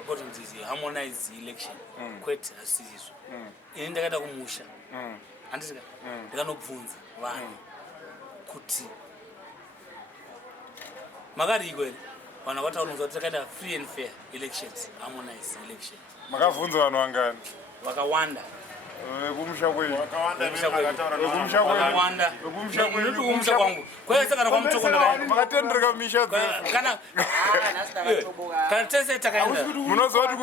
according to the harmonized election kwete asizvo ini ndakaenda kumusha handisika ndikanobvunza vanhu kuti makariko ere vanhu vakataura kuti takaita free and fair elections harmonized elections makabvunza vanhu vangani vakawanda vekumusha kwenyu kumusha kwangu kwese kana kwamutokona makatendereka misha kana tese takaenda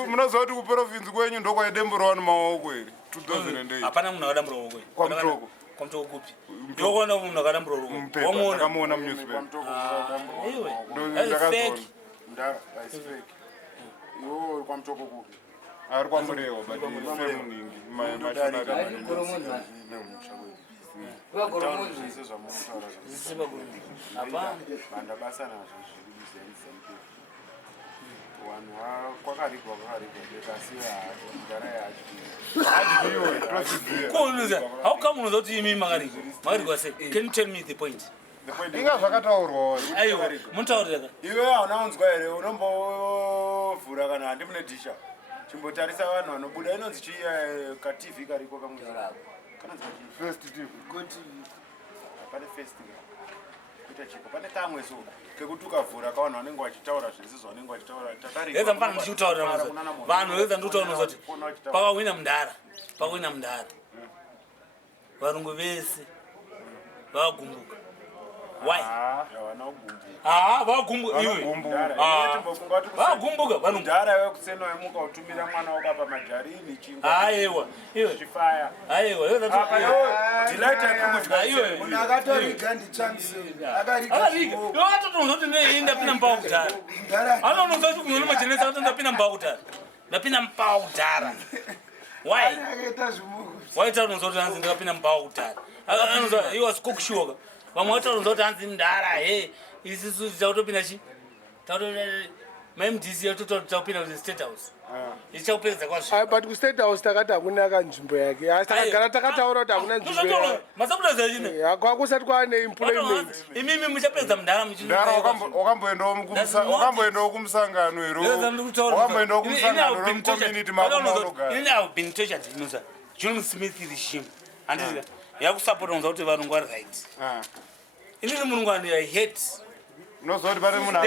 munoziva kuti kuprovinsi kwenyu ndokwaidemburawa nemaoko ere 2008 hapana munhu akadambura maoko kwamutoko kwamutoko kupi ndokuona munhu akadambura maoko wakamuona munewspaper kwamutoko kupi ari kwamurehwa muningi how come unoza kuti imi makariko sei? Can you tell me the point? inga zvakataurwa aiwa munotaurira iwe hauna unzwa here unombovhura kana handi mune dhisha chimbotarisa vanhu vanobuda inonzi chii katv kariko kamwe first tv pane first kuita chiko pane kamwe so kekuti ukavhura kavanhu vanenge vachitaura zvisizvo vanenge vachitaura eza mfana ndichikutaurira vanhu eza ndikutaura kuti pakawina mundara varungu vese vakagumbuka why vagumbuka vanhu ndara iwe kuseno wemuka utumira mwana wako apa majarini chingwa aiwa chifaya aiwa delight yakudya iwe munhu akatoriga akariga watotonza kuti ndapinda mpaudhara anononza kuti kunona majenesa kuti ndapinda mpaudhara why taunonza kuti hanzi ndakapinda mpaudhara anonza he was cocksure vamwe vataunonza kuti hanzi mndara he isisu tichautopinda chi mamdc yatotapinda kuti state house ichaupedza kwazvo but kustate house takati hakunaka nzvimbo yake asi takagara takataura kuti hakuna nzvimbo masakutaza chine kwakusati kwaane employment imimi muchapedza mndara wakamboendawo kumusangano wakamboendawo kumusangano remucommunity ini have been tortured inoza John Smith regime handizika yakusapota kunza kuti varungu vari right inini murungwani I hate unozoti pane munhu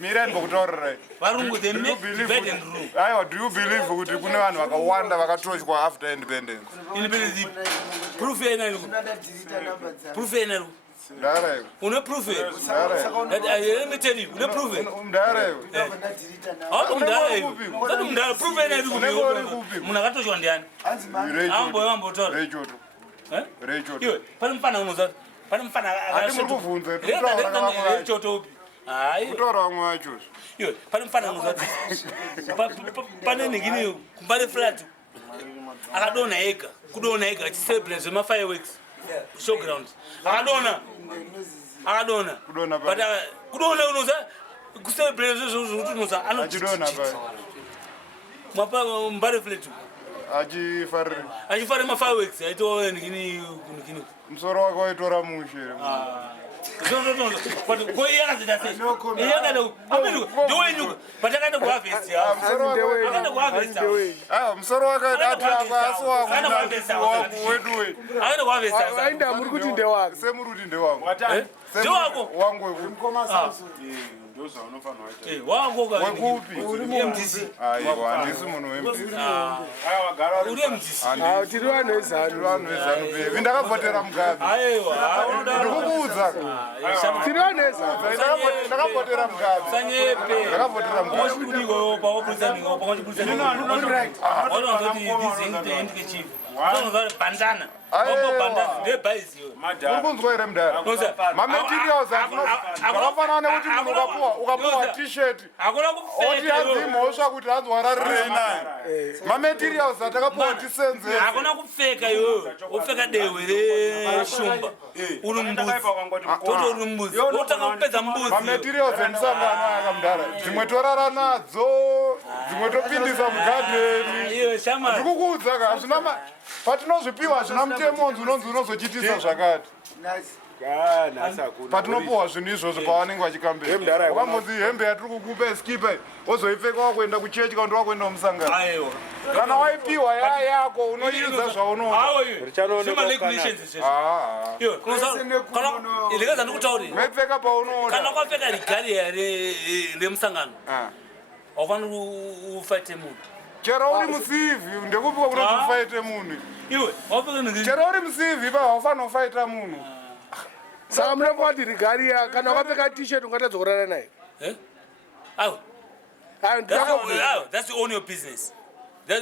mirani mbokutaurirai varungu they make divide and rule aiwa do you believe kuti kune vanhu vakawanda vakatotywa after independence proof yenari ndarayo une proof let me tell you une proof ndarayo mndara proof yenari munhu akatotywa ndiani ambotora rechoto pane mufana unoza pane mufana akashotorechotopi kutaura vamwe vacho pane mufana unoza pane ningini kumbare flat akadonha ega kudonha ega achicelebrate zvemafireworks showground akadonha kudonha unoza kucelebrate zvezvokuti unoza mapa mbare flat achifarira mafireworks aitova ningini musoro wake waitora mushe ndowenyuka patakaenda kuhavhesti musoro wake asi aenda kuhavhesti muri kuti ndewake semuri kuti ndewako ndewako wangu wekupi munhu tiri vanhu vezanu ndakavhotera mugavi ndikukuudza tiri vanhu vezanu ndakavhotera mugavi bandana urikunzwa here mudhara mamaterials akafanana nekuti munhu ukapuwa t-shirt oti hanzi mhosva kuti hanzi wararirei naye mamaterials atakapuwa tisenzese hakuna kupfeka iwewe wopfeka dehwe reshumba uri mbuzi toto uri mbuzi wotanga kupedza mbuzi mamaterials emusangano aka mudhara dzimwe torara nadzo dzimwe topindisa mugadheni ndikukuudza ka hazvina patinozvipiwa hazvina mutemonzi unonzi unozochitisa zvakati patinopuwa zvinhu izvozvo pavanenge vachikambira ukambozi hembe yatiri kukupa skipa wozoipfeka wakuenda kuchechi kana wakuenda kumusangano kana waipiwa yako unoiudza zvaunomaipfeka paunokana kwapfeka rigari remusangano aufaniri ufaite munhu chero uri musivhi ndekupika kunoti ufaite munhu chero uri musivhi pa haufanira kufaita munhu saka munopa kuti rigariya kana wakapfeka t-shirt ungatadza kurara naye that's own your business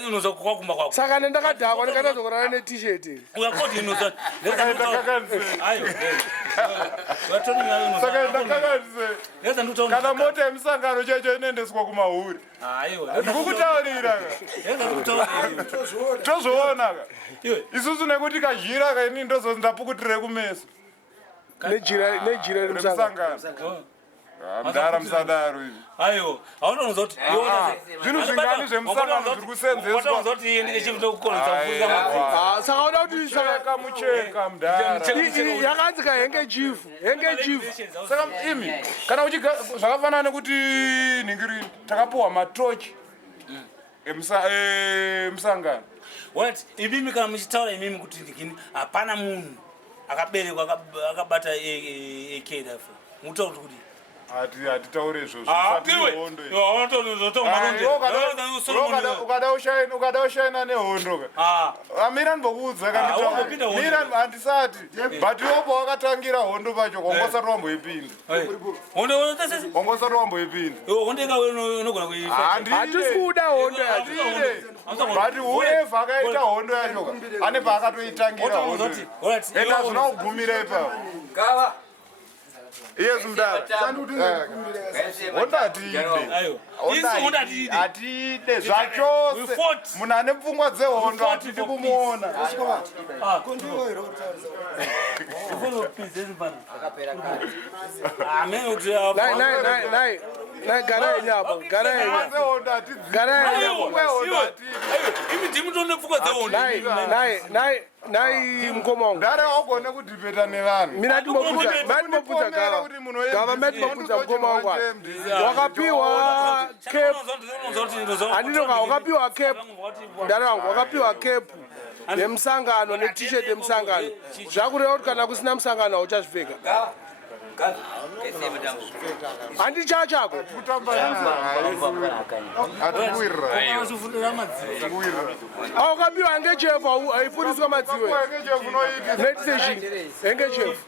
unozokukumba kwako saka ndakadhakwa ndikatadza kurara ne-t-shirt kana mota yemusangano checho inoendeswa kumahuri ndikukutaurira tozvoonaka isusu nekuti kazhira kaini ndozonzi ndapukutire kumeso nejira remusangano mudara musadaro izvi aiwa aunonoza kuti zvinhu zvingani zvemusangano zviri kusenzeswa saka uda kuti kamucheka mudara yakanzi kahenge chifu saka imi kana zvakafanana nekuti ningiri takapiwa matochi emusangano what imimi kana muchitaura imimi kuti ndikini hapana munhu akaberekwa akabata ekedafa mutauri kuti hatitaure izvozvo ukada ushaina nehondo amira ndibokuudza kamira handisati but iwopo wakatangira hondo pacho wangosati wamboipinda hatisi kuda hondo but whoever akaita hondo yacho ane paakatoitangira hondo ende hazvina kugumira ipapo Yes, mdara. Hatide zvachose munhu ane pfungwa dzehondo hatidi kumuona. nai mkomongo ndare wagone kudhibeta nevanhu mina ndimobvudza gava ndimobvudza mkomongo wakapiwa cape andinoka wakapiwa cape ndare wangu wakapiwa cape yemusangano ne-t-shirt yemusangano zvakureva kuti kana kusina musangano hauchazvipfeka handicha chako aukapiwa hangechefu haifundiswa madziwe hengechefu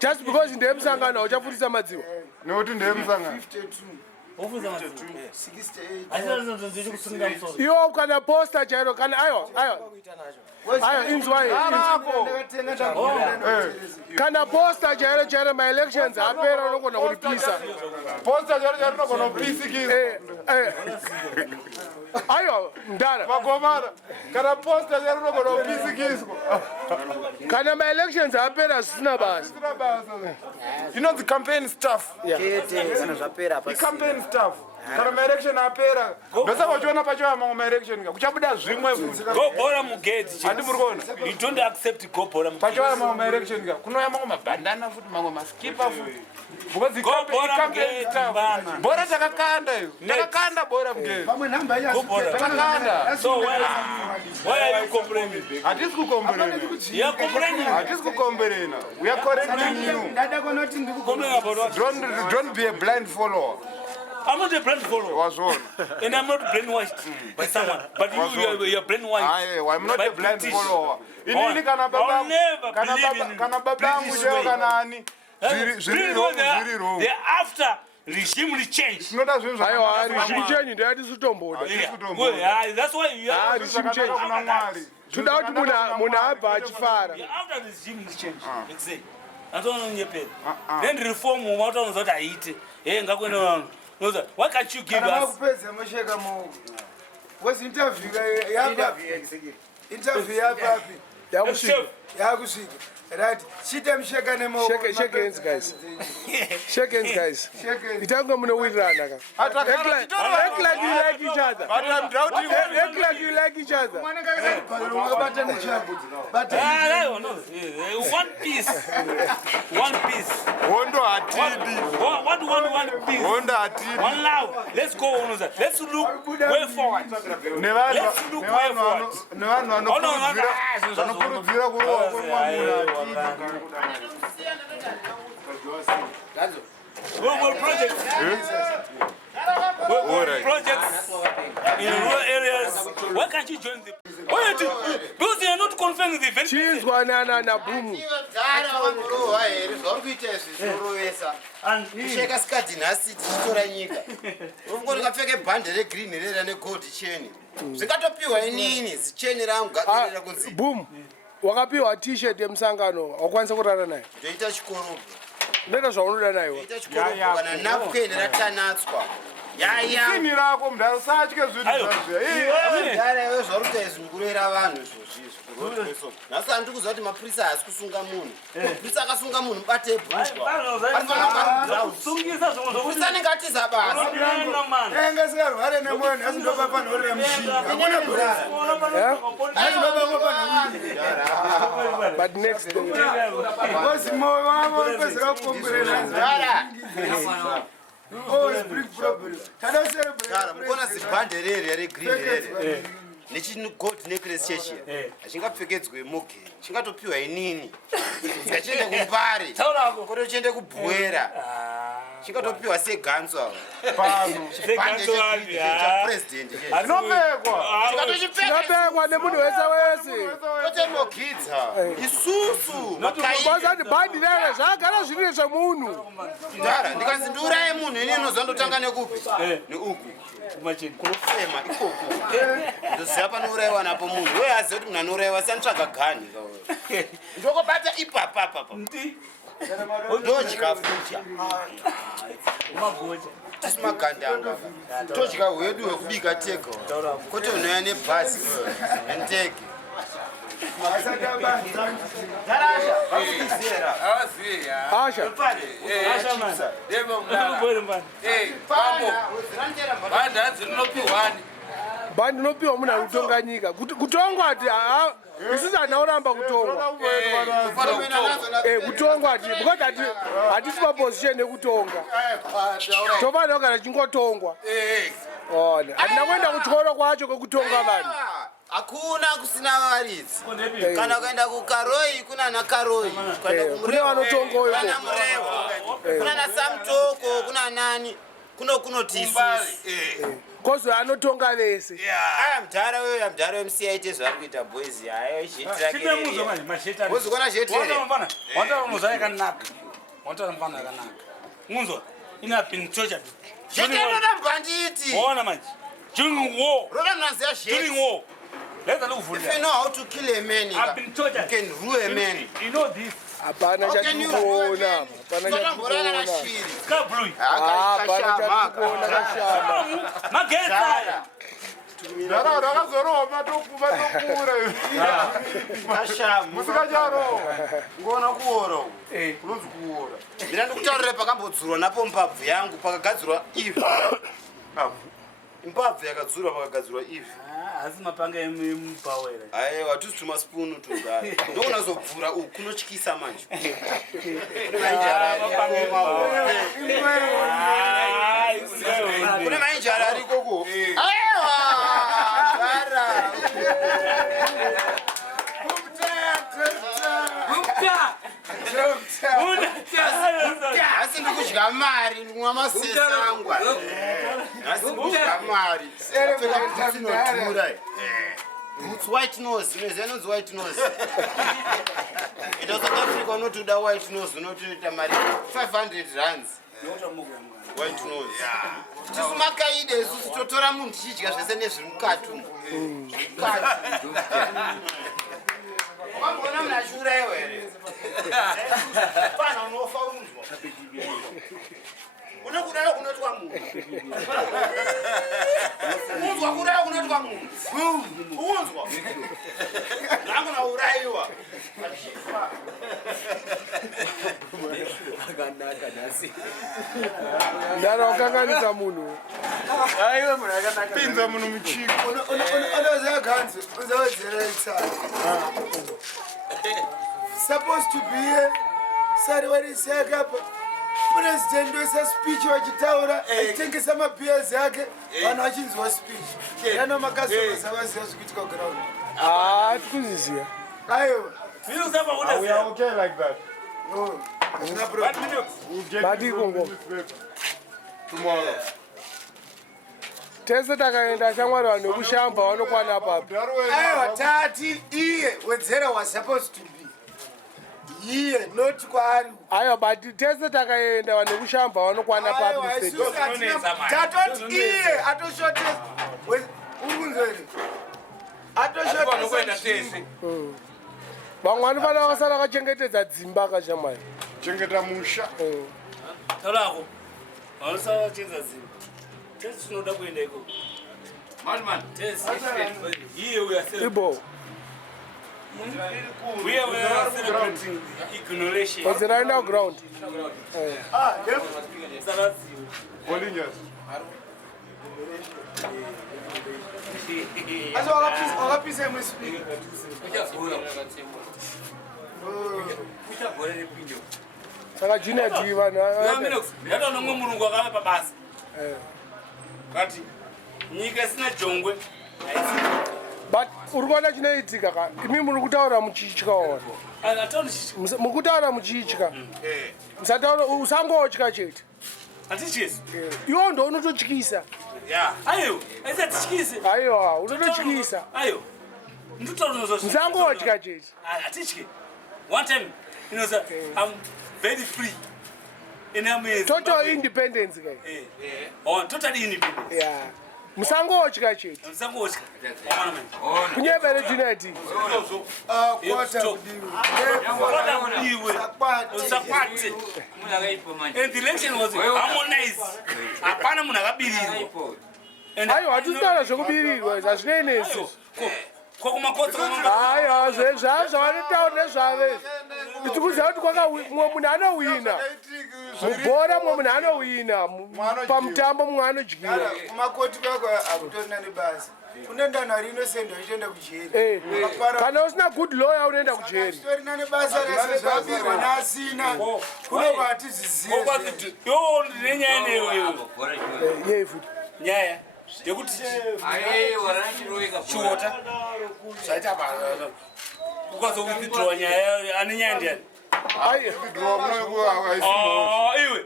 just because ndeyemusangano hauchafundisa madziwe nekuti ndeyemusangano iwo kana posta chairo kana ayo inzwai kana posta chairo maelections apera unogona kuripisa posta chairo unogona kupisikisa ayo ndara magomara kana posta chairo unogona kupisikiswa kana maelections apera zvisina basa inonzi campaign staff campaign staff kana maelection apera besa vachiona pachiva mamwe maelection kuchabuda zvimwe gobhora mugedhi handi muri kuona you don't accept gobhora pachiva mamwe maelection kunouya mamwe mabhandana futi mamwe maskipa futi bhora takakanda iyo takakanda bhora mugedhi takakanda hatisi kukomberena we are correcting you don't be a blind follower. I'm not a blind follower. And I'm not brainwashed by someone. But you're brainwashed. I'm not a blind follower. I'll never believe in British way. They're after regime change. Regime change ndiyati sitomboda. That's why you are regime change. Tuda kuti munhu abva achifara. After regime change. Exactly. Then reform umataona kuti aite. Ngakwenda vanhu. Why can't you give us? Was interview hapa. yakusvika right chitem shake nemo Shake hands, guys. Shake hands, guys. Itango mune wirirana ka. Act like you like each other. But I'm doubting Act like you like each other. One piece. One piece. Hondo atidi. What one piece? Hondo atidi. One loud. Let's go on that. Let's look way forward. Let's look way forward. Vanokurudzira kurowa kwemwamuna projects in rural areas. Why can't you join the? Because they are not confirming the event. Cheers, banana na boom. Sheka skati nasi tichitora nyika. Ungori kapfeke bhande regreen rera negold cheni. Zvikatopiwa inini zicheni rangu gatirira kunzi. Boom. Wakapiwa t-shirt yemusangano wakwanisa kurara naye. Ndoita chikoro. Ndoita zvaunoda naye. Ndoita chikoro kana napken ratanatswa. Yaya. Sini rako mudhara satye zvinhu zvazvo. Yaya wezvaruta izvingurera vanhu izvozvo. Nhasi handiri kuziva kuti mapurisa haasi kusunga munhu. Mapurisa akasunga munhu mubate ebhushwa. Mapurisa anenge atiza basa. engasingarware nemwoyo nhasi ndopa panhorera mushina hakuna bhurasa nhasi ndopa panhorera But next day. kozi moyo wavo upezera kukomborera Mukona zibhande rere regreen rere nechigold necklace chechi achingapfekedzwe mogeri chingatopiwa inini chiende kumbare koto chiende kubwera chingatopiwa seganzo chapresident Chinopekwa nemunhu wese. totemogidza isusu Kwazati bhandi rere zvagara zviri zvemunhu. ndara ndikazi ndiuraye munhu ini inozondotanga nekupi neuku kunofema ikoko ndoziva panourayiwa napo munhu uye azive kuti munhu anourayiwa sanitsvaga gani ndokobata ipapapapa ndodya futa tisimagandanga todya hwedu hwekubika tega kwete unoya nebhazi nendege Asha. Bhandi rinopiwa munhu ari kutonga nyika. Kutongwa ati isusu hanauramba kutongwa. Kutongwa ati because hatisi paposition yekutonga. Tofanira kugara chingotongwa. Hatina kuenda kutyoro kwacho kwekutonga vanhu. hakuna kusina varidzi kana kuenda kukaroi kuna nakaroi Kune vanotongoyo kana Murehwa kuna nasamtoko kuna nani kunoti isusu kozi anotonga vese. aya mudhara weyo mudhara wemusiya aite zvaari kuita boys hayo izvetirakuzikona zvetereoda mbanditi Ona manje. During war. roda mnaziya During war. Let's look for if you know how to kill a man I've been told that. you can rule a man You know this. Hapana chatikuona. Hapana chatikuona. Sky blue. Hapana chatikuona kashama. Magenta. Ndara rakazoroma tokura musikacharo ngona kuora unonzi kuora ndira ndikutaurire pakambodzurwa napo mbabvu yangu pakagadzirwa ive imbabvu yakadzurwa pakagadzirwa ive Asi mapanga emubhawera. aiwa tusi tumasipunu tugara ndounazobvura uku kunotyisa manje kune mainjara arikoko asi ndikudya mari ndimwa masesangwa asi ndikudya mari sinodhura It's white nose, inonzi white nose. In South Africa unotoda white nose, unotoita mari 500 rands. White nose. Tisu makaide isusu totora munhu tichidya zvese nezviri mukati umu. Wambona munhu achiurayiwa here? Pana unofa unzwa. Unokudaro kunotwa munhu. Unzwa kudaro kunotwa munhu. Unzwa. angona uraiwa. Ndara ukanganisa munhu. Aiwe munhu akanaka. Pinza munhu muchiko. Unoziva ganzi, uzawedzera itsari. Supposed to be here. Sari warisiyaka apa. President wese speech wachitaura achitengesa mapiyers yake vanhu vachinzwa speech. Yana makastomers avaziva zvikuitika kuground. Tikuziziya. Aiwa. We are okay like that. No. Hazina problem. We'll get Badi you from Congo. this paper tomorrow. Tese takaenda shamwari vanhu vekushamba vanokwana apapo. Aiwa tati iye Wedzera was supposed to be. Iye not kwaari. Aiwa but tese takaenda vanhu vekushamba vanokwana apapo. Tatoti iye atoshotesa. Ukunzweni. Atoshotesa. Vamwe vanofana vakasara vakachengetedza dzimba kashamwari. Chengeta musha. Taurako. Vanosara vachenza dzimba. Tesi tinoda kuenda ikoko. Tesi. Iye uya Ibo. We are celebrating ignoration. Wedzera enda kuground. Bolingers. Asi wakapisa imwe speak. Saka junior D vanhu. Ndatoona mumwe murungu akava pabasa. Kati nyika isina jongwe haisi. But uri kuona chinoitika ka imi muri kutaura muchitya ona. Muri kutaura muchitya. Musataura usangotya chete. Atichisi. Iwo ndo unototyisa. Yeah. Ayo, aisatichikise. Aiwa, unototyisa. Ayo. Musangotya chete. Atichike. One time, you know, sir, I'm very free. In a Total independence guy. Oh, totally independent. Yeah. Musangotya chete. Musangotya. Kunyevere junior D. And the election was harmonized. Hapana munhu akabirirwa. Aiwa, hatitaura zvekubirirwa, hazvinei Aiwa, zvavanotaura nezvave. Tikuziva kuti mumwe munhu anowina. Mubhora mumwe munhu anowina. Pamutambo mumwe anodyiwa. Kumakoti kwako hakutorina nebasa. Kune ndanho rinosendwa ichienda kujeri. Kana usina good lawyer unoenda kujeri. Torina nebasa resezvabirwa nasina. Kunobva hatizvizive. Yo, ndine nyaya newewe. Yei futi. Nyaya yekuti Chihota zvaita basa. Ukazowithdraw nyaya ane nyaya ndiani? Iwe.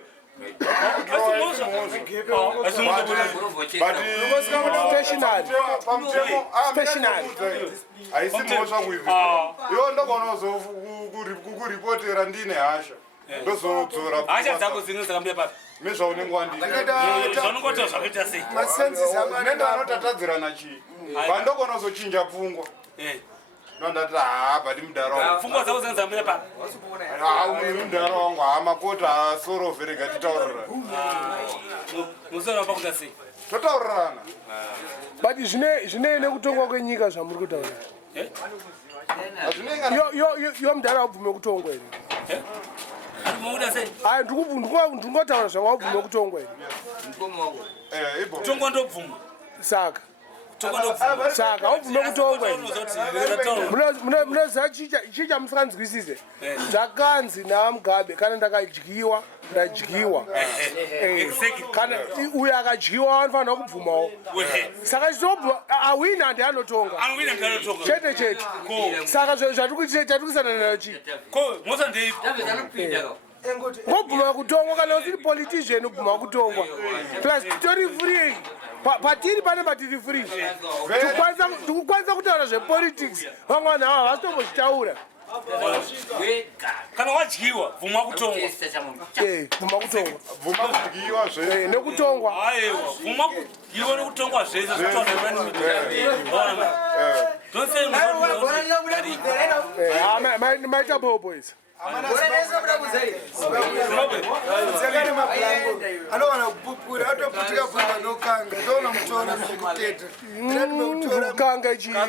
Aisimosha kuivhira. Iwo ndogona kukuripotera ndine hasha. Ndozodzora. Hasha dzako dzino dzakamira papi? Mezvaunenge wandita. Zvaunongoti zvakaita sei? Nenda anotatadzirana chii. Vandogona kuzochinja pfungwa. Ndandati bati mudara. Pfungwa dzako dzino dzakamira papi? Mudara wangu makota soro vherega titaurira. Musoro pakuita sei? Totaurirana. But zvine nekutongwa kwenyika zvamuri kutaura. Yo mudara wabvume kutongwa here. Ai ndingotaura zvanga wabvume kutongwa here. Kutongwa ndobvuma. Saka wabvume kutongwa here. Munoziva chicha musinganzwisise. Zvakanzi naMugabe kana ndakadyiwa ndadyiwa. Kana uyo akadyiwa anofanira kubvumawo. Saka chitobva awina handi anotonga. Chete. Saka zvatirikisana nayo chii? Ngobvuma kutongwa kana usiri politician ubvuma kutongwa. Plus titori free. Patiri pane patiri free. Tikukwanisa kutaura zvepolitics. Vamwe vanhu ava havasitombochitaura. Kana wadyiwa vhuma kutongwa. Vhuma kutongwa. Vhuma kudyiwa zvese. Nekutongwa. Aiwa, vhuma kudyiwa nekutongwa zvese zvitoona Maita bobo izvi. anowana kupupura atoputika pamba nokanga toona mutora mukuteta kanga chinda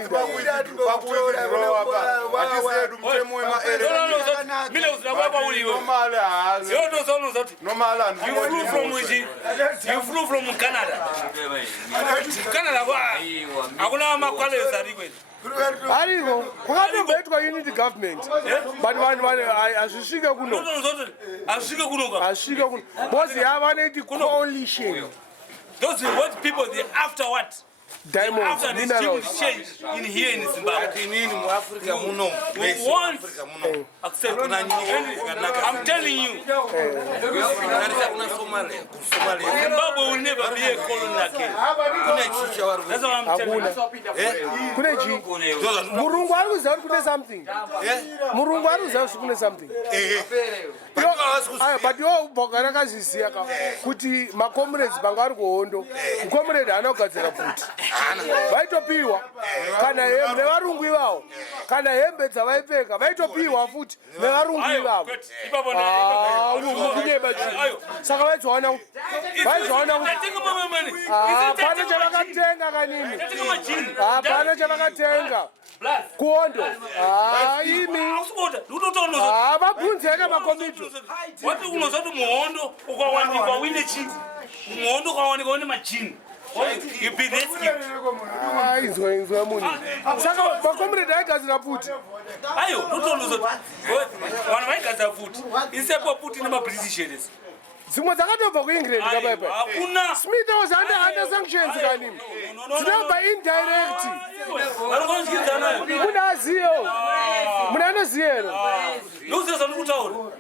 You flew from Canada. Canada, hakuna makwale zarikwe. Ariko, kwakatobetwa unity government. But azvisvike kuno. Azvisvike kuno. Azvisvike kuno. Bosi havanoiti coalition. Those are what people they after what? Diamond, after this change in here in Zimbabwe. Accept. I'm telling you. Zimbabwe will never be a colony again. That's what I'm telling you. Kunechi. Murungu arikuziva kuti kune something. Murungu arikuziva kuti kune something. But yo bhagara kazviziya kuti macomrades banga vari kuhondo. Mucomrade haana kugadzira futi. Vaitopiwa kana hembe nevarungu ivavo kana hembe dzavaipfeka vaitopiwa futi nevarungu ivavo. Mukunyeba saka vaizowana pane chavakatenga kanini pane chavakatenga kuhondo imi vabvunzeka makomito wati unozati muhondo ukawanikwa wine chii muhondo ukawanikwa une majini inzwa munhu saka makomrade aigadzira futi ayo ndotonozoti vanhu vaigadzira futi isepo futi nemabritish dzimwe dzakatobva kuengland kabaibai hakuna smith was under sanctions kanini dzinobva indirect muna aziyo muna anoziyero ndoziva ndikutaura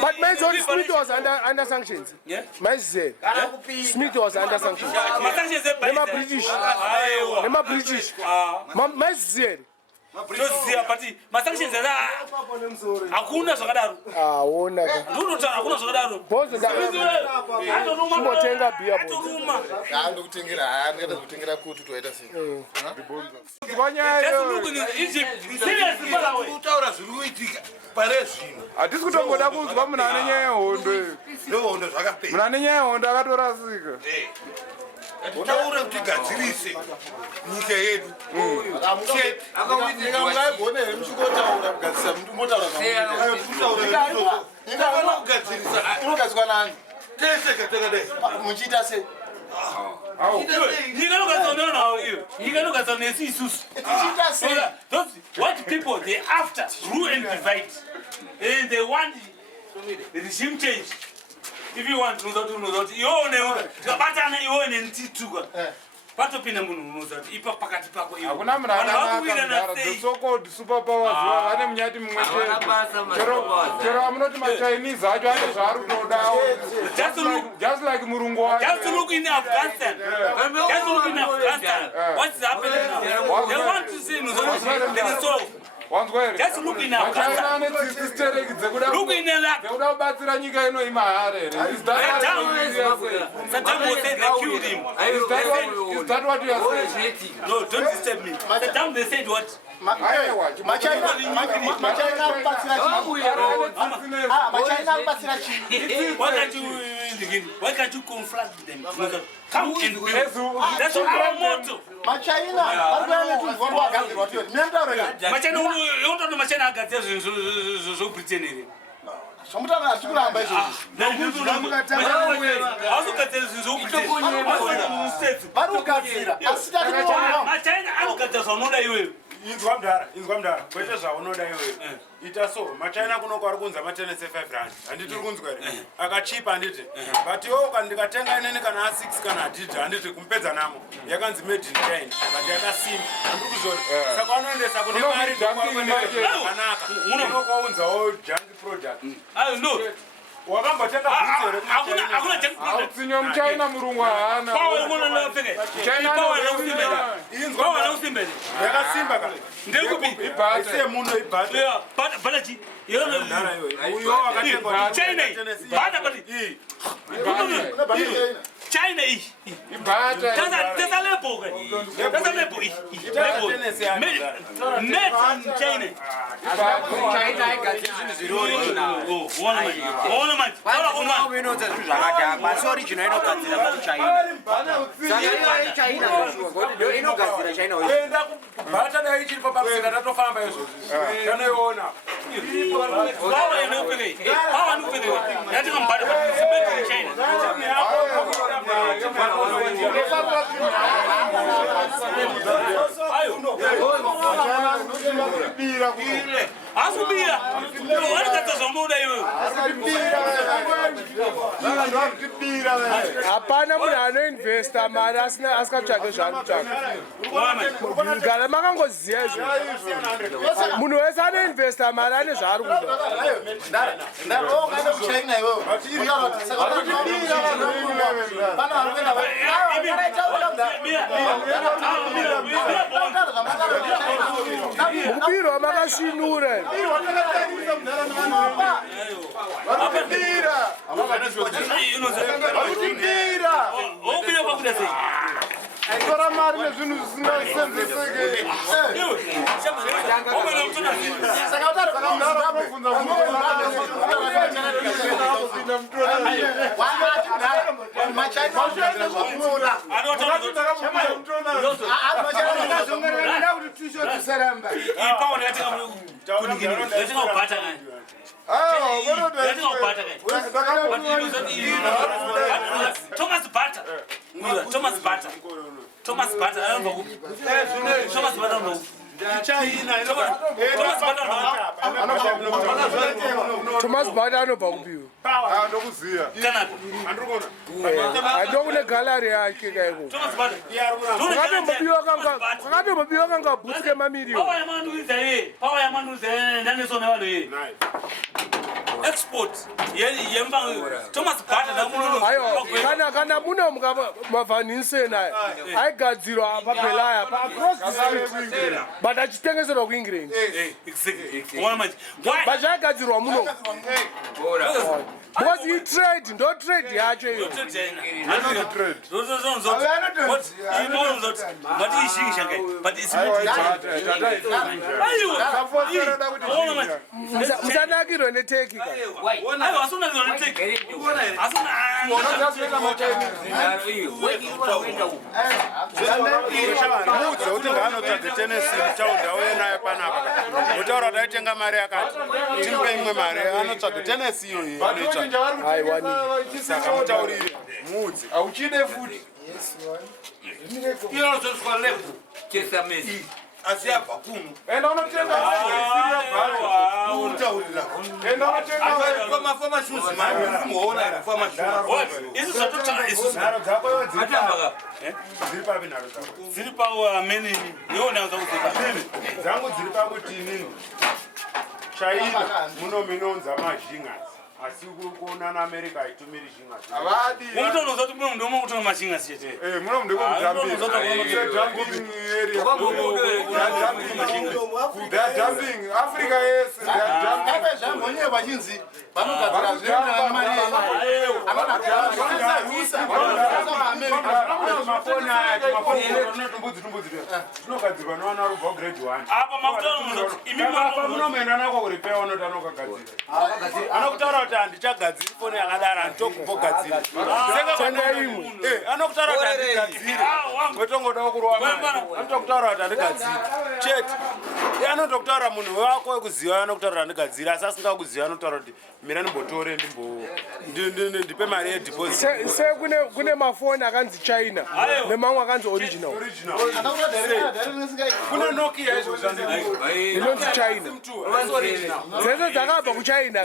but Mason Smith was under sanctions. Yeah. Mason Smith was under sanctions. Nema British. Mason. Toziya pati masanctions era hakuna zvakadaro. Ona. Ndinota hakuna zvakadaro. Bozo ndakutenga bia bozo. Ndokutengera ndikada kutengera kuti toita sei. Kutaura zviri kuitika pare zvino. Hatisi kutongoda kunzwa munhu ane nyaya yehondo. Ndohondo zvakapera. Munhu ane nyaya yehondo akatorasika. Utaura kuti gadzirise nyika yedu. What people they after rule and divide, and they want the regime change. If you want to know that you own Ntituga. Patopina munhu unozati ipa pakati pako iwe. Hakuna munhu akagara the so-called superpowers vane munyati mumwe chete. Chero amunoti maChinese acho ane zvaari kutoda. Just like murungu wacho. Just look in Afghanistan. Just look in Afghanistan. What's happening now? They want to see just look in Afghanistan. Look in Iraq. Kubatsira nyika ino imahare. Saddam Hussein, they killed him. Is that what you are saying? No, don't disturb me. Saddam, they said what? Why can't you confront them? Come and build. That's our motto. Machina inzwa mdara kwete zvaunoda iwewe ita so machina kuno kwari kunza matenese 5 rand handiti kunzwa ere akachipa handiti but iwo ndikatenga ineni kana a6 kana Ajita handiti kumpedza namo yakanzi made in China but yakasimba handiri kuzvona saka unoendesa kune mari zvakanaka unokaunzawo junk product no wakambotenga hakuna junk product Hautsinyo mchina murungu haana. Power unoona peke power nausimbele inzwa nausimbele yakasimba kana ndekupi ibhate muno ibhate balaji yona uyo akatenga China bada bali China Ibhate. there's a Apple. That's a maple. Made in China. China got this original. Ornament. We know that it's original. China. China. China. Bata da ichi pa pakusika tatofamba izvo. Kanoiona. Power inopere. Power inopere. Yati ngambari pa made in China. Ayo. Asubira. Wani katazomuda iwe. Hapana munhu anoinvesta mari asikatsvake zvaanotsvaka. Gara makangoziya izvo. Munhu wese anoinvesta mari ane zvaari kuda. Mukubirwa makasvinura. Tora mari nezvinhu zvisingasenzeseke. Thomas Butter. Thomas Butter. Thomas Butter. Thomas Butter. Thomas Butter anobva kupiwa. Ndokuziya. Andokune gallery yake kaiko. Thomas Butter. Kwakatombobiwa kanga bhutsi kemamirioni. Power yamanduze ndanesona valo ye. Export. Thomas Butter Ayo, kana muno mavhaniseni aya aigadzirwa papelaya across the street but achitengeserwa kuengland but zvaigadzirwa muno because itrade ndo trade yacho iyo musanakirwe neteki Mudze kuti ngaanotsvage tenesi muchaunda uye naye panapa. Mutaura kuti aitenga mari yakati. Timupe imwe mari anotsvage tenesi iyoyi anoitsvaga. aiwani Saka mutaurire mudze. Auchide futi. You know, just for level. Kiss a miss. Asiapa kumu. Enda unotenga Former shoes, man. Former shoes. Ziripa meni niona zakuzipa. Zangu dziripa kuti inini. China muno minonza mazhingas. Asi kuona na America itumiri zhingas. avadi. Munotono zoti muno ndomo kutona mashinga siete. Muno ndiko kujambira. Jumping Africa yes. Mwenyewe vachinzi Tinogadzirwa newana vari kubva grade 1. Apa makutano Apa munoenda nako kuripewa unoti anokagadzira. Anokutaura kuti handichagadziri foni yakadaro handitokumbogadzira. Anokutaura kuti handigadziri. Wetongoda kurova mari. Anotokutaura kuti handigadziri. Chete. Anotokutaura munhu wako wekuziva anokutaura kuti handigadziri asi asingakuziva anotaura kuti mira ndimbotore ndipe mari yedeposit. se kune mafoni akanzi China nemamwe akanzi original. Kuna Nokia izvo inonzi China. Dzese dzakabva kuChina.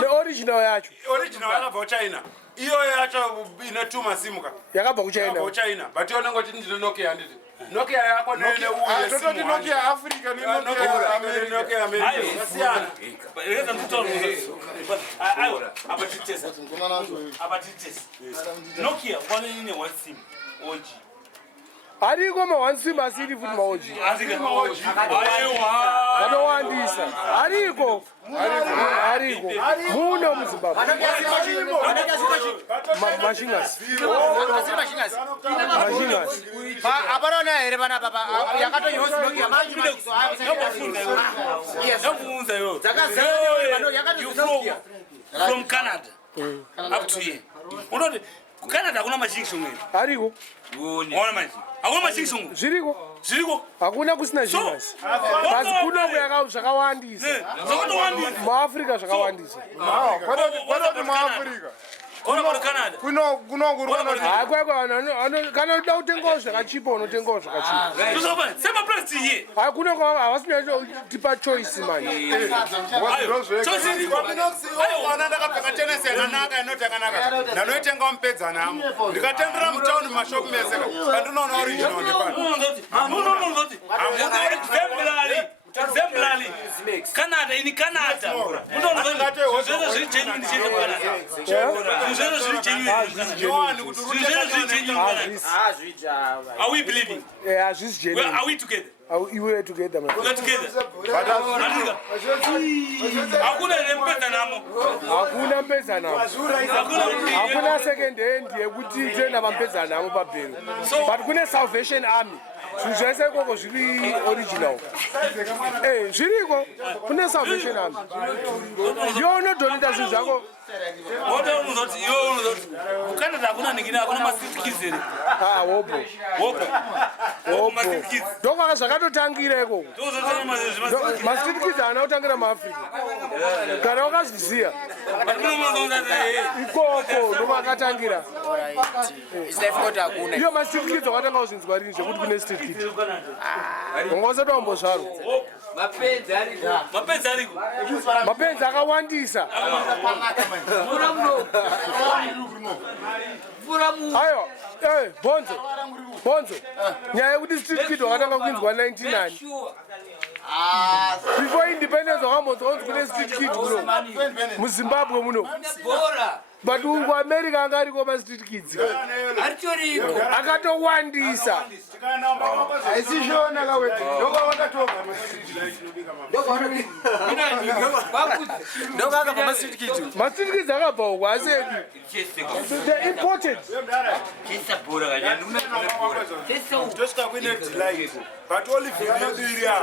Neoriginal yacho. Original yakabva kuChina. Iyo yacho ine tuma simuka. Yakabva kuChina. Kuchina. But you know what ndine Nokia handiti. Nokia yako nene uye simu. Tototi Nokia Africa ni Nokia America. Nokia America. Yasiyana. Reza mtoto abatitesa. Abatitesa. Nokia kwa nini one sim? OG. Ariko mawansima asiri futhi maoji. Vanowandisa. Ariko. Muno muZimbabwe. Mashingas. Aparona here vana baba yakatoyozilokia from Canada up to here. Unoti Canada kuna mashingisho mwini. Ariko. Ona manje. Akuna mashingisho mwini. Zviriko. Hakuna kusina shingas. Basi kuna kuyaka zvakawandisa. MuAfrica zvakawandisa. Kwatoti muAfrica. Kuno kana uda kutengawo zvakachipa unotengawo zvakachipa. Sema price here. Hakuna havasina tipa choice manje. ndakapfeka tenesi yakanaka inoti yakanaka ndanoitengawo mupedza namo ndikatendera mutauni mashopu meseka pandinoona original Exemplary. Canada in Canada. Are we believing? Yeah, she's genuine. Well, are we together? We were together, man. We're together. Hakuna mpesa namo. Hakuna second hand yekuti tena vampesa namo pabhero. But kune Salvation Army. Zvese koko zviri original. Zviriko kune Salvation Army. Yona donita zvinhu zvako. Canada hakuna ningine hakuna masitikizi. Wopo. Ndokaka zvakatotangira ikoko. Masitikizi haana kutangira muAfrica. Kana wakazviziya. Ikoko ndomakatangira. Iyo masitikizi wakatanga kuzvinzwa rini zvekuti kune street kid. Ungosatoombo zvaro. Mapenzi akawandisa. Ayo, Bonzo. Nyaya yekuti street kid wakatanga kuinzwa 99. Before independence wakambonzwa kune street kid kuno. MuZimbabwe muno. But America anga ariko ma street kids. Akatowandisa. Aisishona kaweti. Ndoko wakatoka ma street kids. Ma street kids akabva ukwasedu. They're imported. tosvika kuine delay but olivin yodiria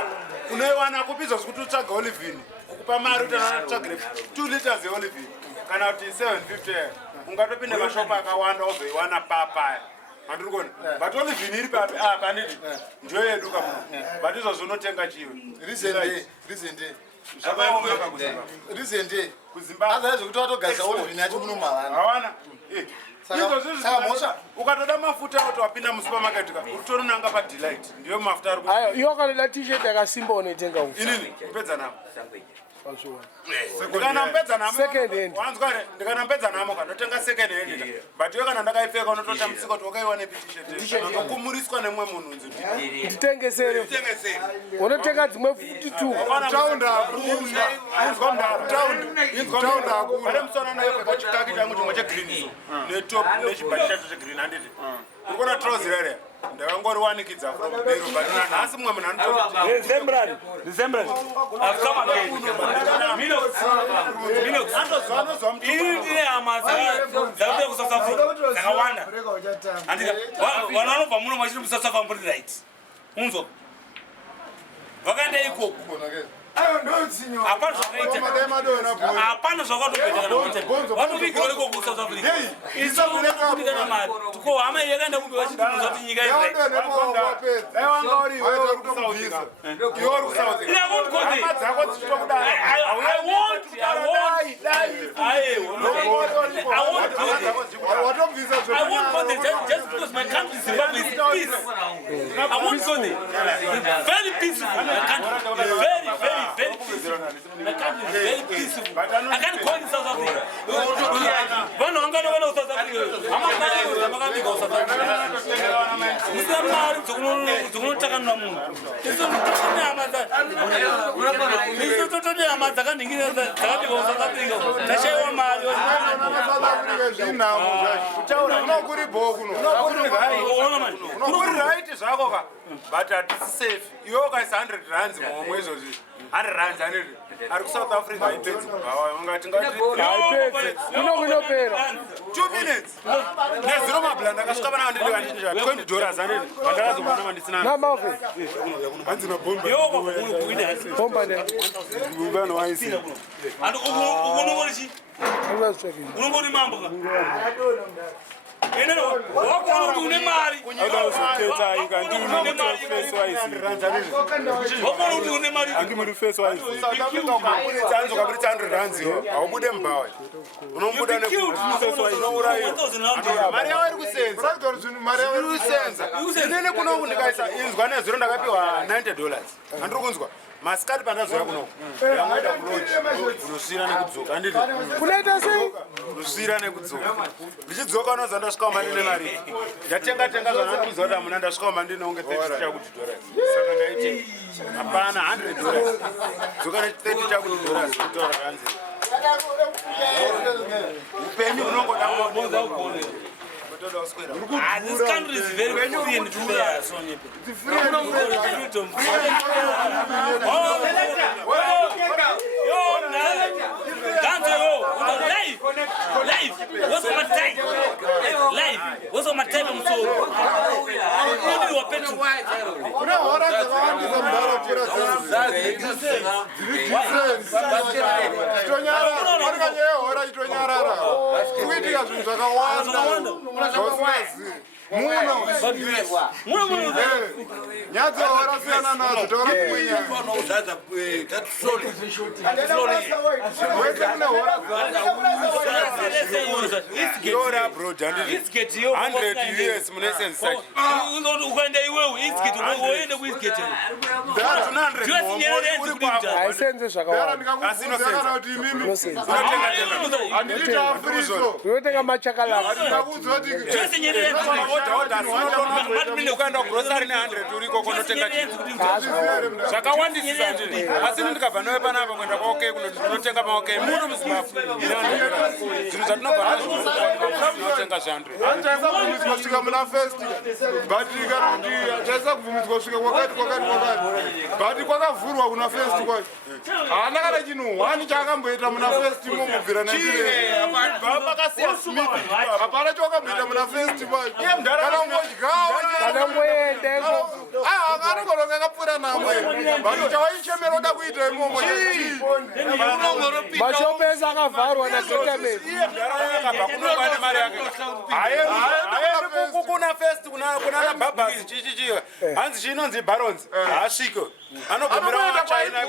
unoiwana kupizwa zvekuti utsvaga olivin kukupa mari utanotsvagire 2 liters yeolivin kana kuti 750 ungatopinda mashopu akawanda ozoiwana papaya handiri kuona but olivin iri apa nditi ndiyo yedu kamuno but izvozvo unotenga chiwe Rizende. kuzimbabwe Aza zvekuti watogadzira olivin yacho muno mavana. hawana ukatoda mafuta kuti wapinda musupermarket utoronanga padelight ndiyo mafuta ari Ayo, iyo kana t-shirt yakasimba unoitenga ufu. inini kupedza namo Pashuwa. ndikanampedza namo Second hand. wanzwa ndikanampedza namo kanotenga second hand but iyo kana ndakaipfeka unotota musika kuti wakaiwa nepitisheti unokumuriswa nemumwe munhu nzi Nditengesere. Unotenga dzimwe 42. Town akuna. inzwa mndara Town akuna. pane musana naipfeka chikaki changu chimwe chegreen netop nechibhachi chacho chegreen handiti urikuona trouser area ndakangoriwanikidza from bero but nhasi mumwe munhu anototi December. I've come again. Minutes. anozwa mtu Ine amasa. Zakuti kusasa Africa. Zakawanda. Andika. Wananobva muno machiri kusasa mburi right. Unzo. Vakaenda ikoko. Ayo ndotsinyo. Apana zvakaita. Apana zvakatopeta kana kuti. Vanobikira ikoko kuSouth Africa. Isa kunekutika na mari. Tuko hama yakaenda kubiwa chitino zoti nyika iri right. I won't go there just because my country Zimbabwe is peace. I won't go there. Very peaceful. My country. Very peaceful. My country is very peaceful. I can't go in South Africa. One hunger no South Africa. I'm not going to South Africa. Muslim mari tukunotaka namunhu. Isu totode hama dzakaningirira dzakati South Africa. Tashaiwa mari. Kutaura unokuri bhoku no. Unokuri right. zvakoka but hatisi safe iwe ukaisa 100 rands momwe izvozvi 100 rands ari kusouth africa haipedzi haipedzi kunopera 2 minutes neziro mabla ndakasvika pana vanditi $20 anditi vandakazomana vandisina namafe hanzi mabomba bomba ne vanhu vaisi unongori mambo ka enero wakona une mari akazoketa wakona une mari angimuri face wise ukaburitsa 100 rands haubude mubhawa unomubuda nekuurayiwa mari yavo iri kusenza inini kunoku ndikaisa inzwa nezuro ndakapiwa $90 handiri kunzwa masikati pandazoya kunoku yamwaita kuloji unosvira nekudzoka anditi kunoita sei unosvira nekudzoka ndichidzoka unoza ndasvikawo mandine mari ndatenga zvanandikuziva kuti hamuna ndasvikawo mandine unge $30 chakuti saka ndaite hapana $100 dzoka ne$30 chakuti kutaura kanzi upenyu unongoda this country is very free and fair, Sonia. It's free and freedom. Life. What's on my time? Life. What's on my time? I'm so. Only your petrol. Nyado orasiyana nazo torakunya ukaenda iwewe isiketi uende kuisiketi haisenze zvakawanda unotenga machakalaka ukaenda kurosari ne100 uriko kunotenga zvakawandisisa ndini asi ndikabva nawe panapa kuenda kwaokei kunotenga maokei muno muzimbabwe zvinhu zvatinobva nazvo unotenga zv100 kusvika muna fest but ikarati taisa kubvumidzwa kusvika kwakati but kwakavhurwa kuna fest kwai haana kana chinhu 1 chaakamboita muna fest imomubvira pakasiya smith hapana chaakamboita muna fest kwai kana ungodyawo kana ngoendeko anogolonga akapfuura namwe but chawaichemera oda kuita imomo mashopesi akavharwa nagetamesi kuna fest kuna babas chichichiwe hanzi chinonzi barons haasviko anogomera wachina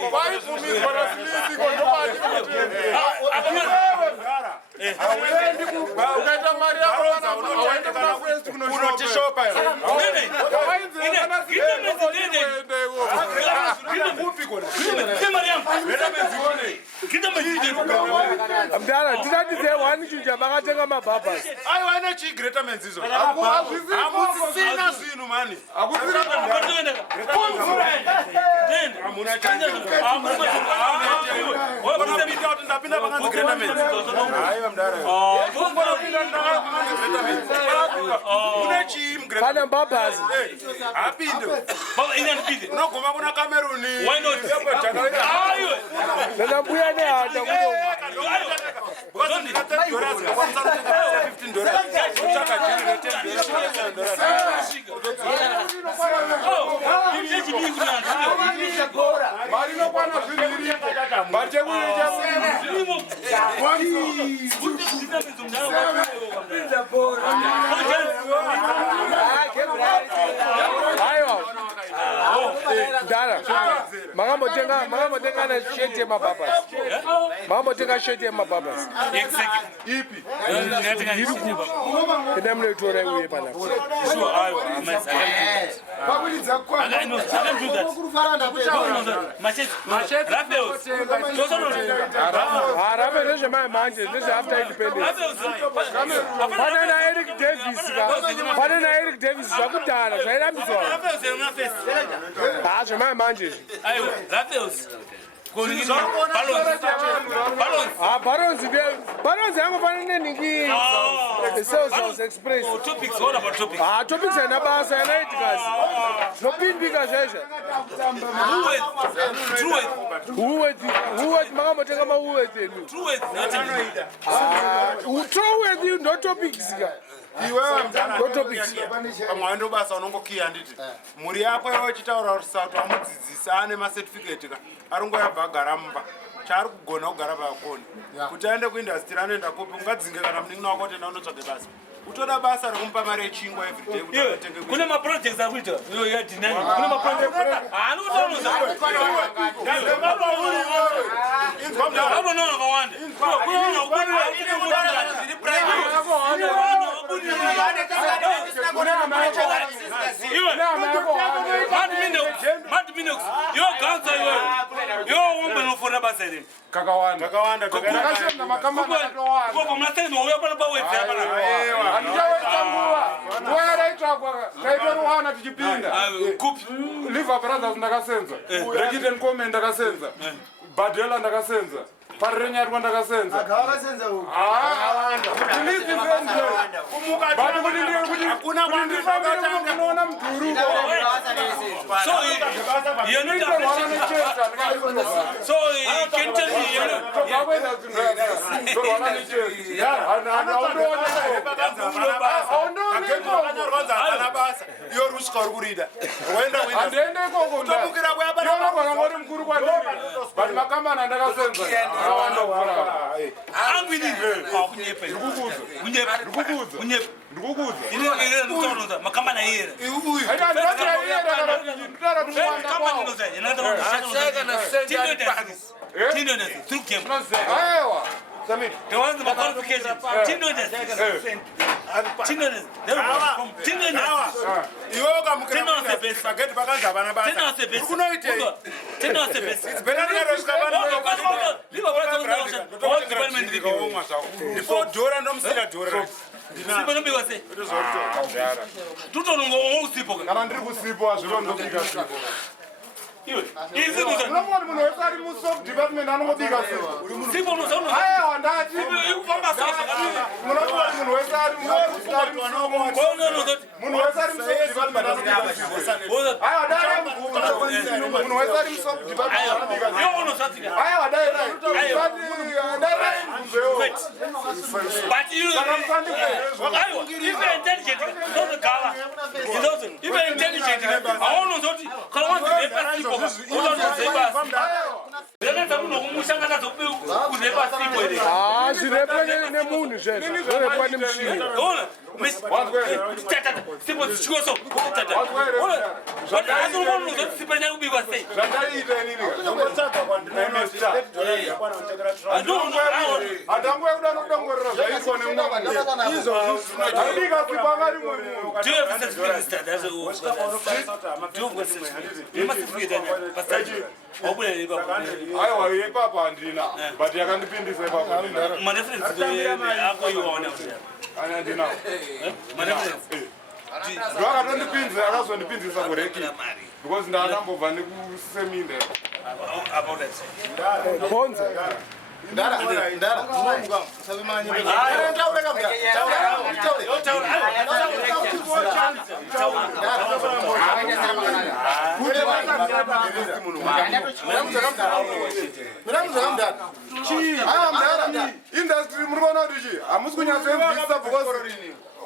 ukaita mari unotishopa mdara tinatize 1 chinja makatenga mabhabhas aiwa ine chigretamens izvo hamusisina zvinhu mani ndapinda pakanzi gretamens aiwa mdara une chii kana mbhabhas hapinde unogoma kuna kameruni nana mbuya nehanda dara makambotenga na sheti yemabhabhas makambotenga sheti yemabhabhas ipi enda munoitora iuye panapa harabe nezvemamanje nezveafter independence pane naeric davis zvakudhara zvairambidzwa zvemamanje barons yangofanana nenhingi Sales Express. Topics, what about topics? Topics and abasa and night guys. No pin bigger session. Who with Mama Tegama who with you? True with nothing. Who throw with you, no topics. No topics. Pamwando basa unongokiya nditi muri yako yawachitaura rusatu amudzidzisa ane macertificate ka arungo yabva garamba chari kugona kugara pakoni kuti aende kuindustry anoenda kopi ungadzinge kana munin'ina wako tenda unotsvage basa utoda basa rekumupa mari yechingwa everyday kuti atenge Kuna ma projects are kuita. Yo ya deny. Kuna ma projects. No. kakawanda Kakashenda makamba akawanda. Andijaweza nguwa. Nguwa yaraitwa taitwa Ruhana tichipinda. Liver Brothers ndakasenza. Regiten Kome ndakasenza. Badela ndakasenza. Parrenyarwa ndakasenza. Akawakasenza uku. Tilizi senzo. Bado kuti hakuna mwandu unoona mdhuru. So you know so you can tell me you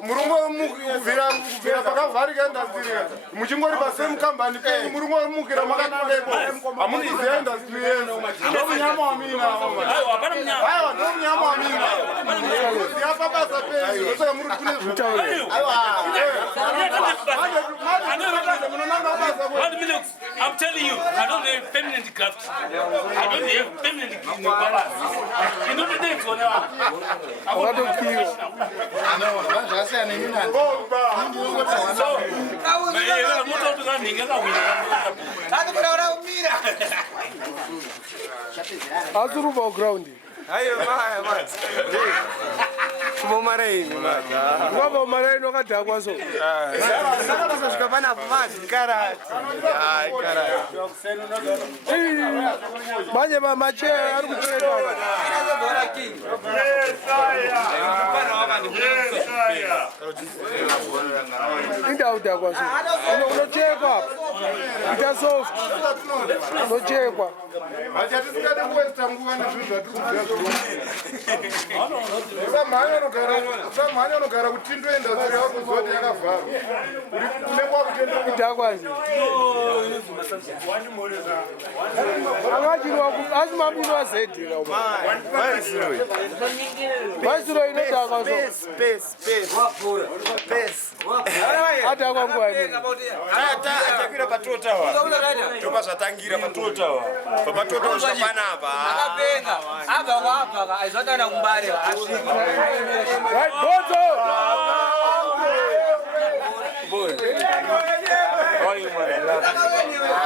Murungo vira pakavharika industry muchingori pasame company pe murungo mukira makatoleko amuzi industry yenu ndo munyama wa mina aiwa ndo munyama wa mina yapa basa pe ndotoka muri kune I'm telling you, I don't have permanent craft. I don't have permanent balance. You know the names for now. I don't kill you. Azuruba ground. Chimomaraini. Ngava maraini wakadhakwa so. Saka kusvika panapa mazi karati. Hai karati. Manje machea ari kucheka. Indau dhakwa so. Unochekwa. Ita soft. Unochekwa. Vachatisingade kuwesta nguva nezvinhu zvatirikusamhanya unogara kuti tindoenda ziri yavo kuzoti yakavhara kune kwakutenda idhakwazi asi mabino azedhira vaisiro inodhakwa so adhakwa nguva atakwira patotawa topa zvatangira patotawa papatotawa zvapanapa akapenga abva kwabva aizotana kumbare asvika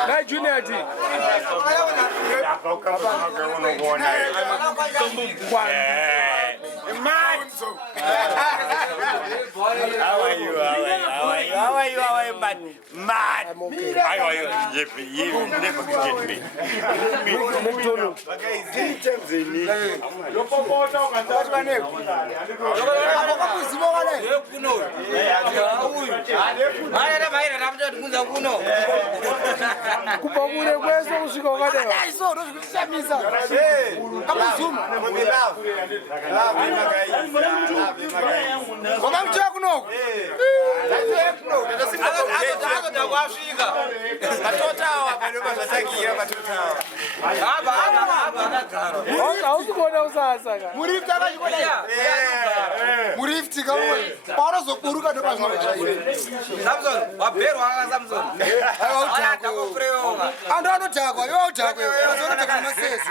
Nai Junior D. How are you? Mad. How are you? You never get me. Kupamure kweso kusvika wakadai. Aiso ndozvikutishamisa. Kamuzuma. Wakamutoya kunoko. Hausikuona usasaka. Murifti akachikona. Murifti kamwe. Parozoburuka ndopazvinochaira. Samson, wabherwa aka Samson. Ando anodhakwa, iwe udhakwe. Unodhakwa nemasesi.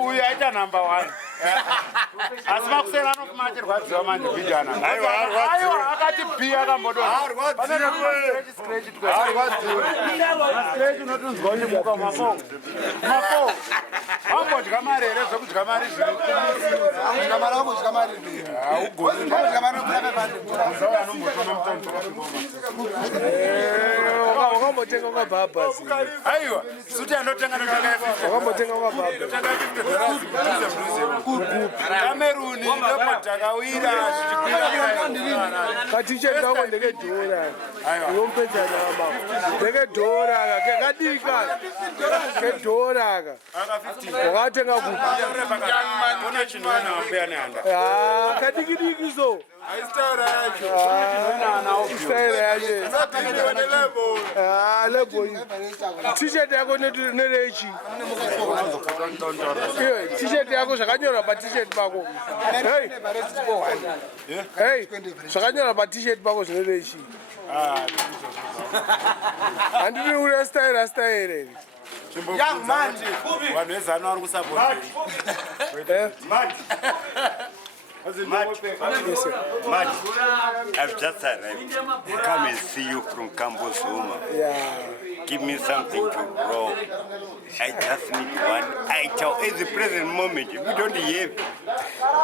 Uyu aita number 1. Asi makusera anofuma achirwadziwa manje vijana. Aiwa akati B akambodona. Scratch unotunzwa uchimuka mafo. Ambodya mari here zvekudya mari zviri. Kudya mari ambodya mari. Kudya mari Muzauya anombotona mutambo. Wakambotenga kwabhabhasi. Aiwa, suti anotenga F50. Wakambotenga kwabhabhasi. Cameroon ndokotagawira zvichikwira. Katicheti kako ndekedhora. Unompedzana mama. Ndekedhora kakadika. Kedhora ka. Wakatenga kupi? Kuna chinwana wambuya nehanda. Ah, kadikidiki so. Aisitaura yacho. Istaira yacho. Ah, lebo. T-shirt yako nerechi. T-shirt yako zvakanyora pa-t-shirt pako. Hey, zvakanyora pa-t-shirt pako zvinorechi. Handiri uri staira. Young man. Vanhu vezano vari kusapota. Mad, I've just arrived. Come and see you from Kambozuma. Yeah. Give me something to grow. I just need one item at the present moment. We don't have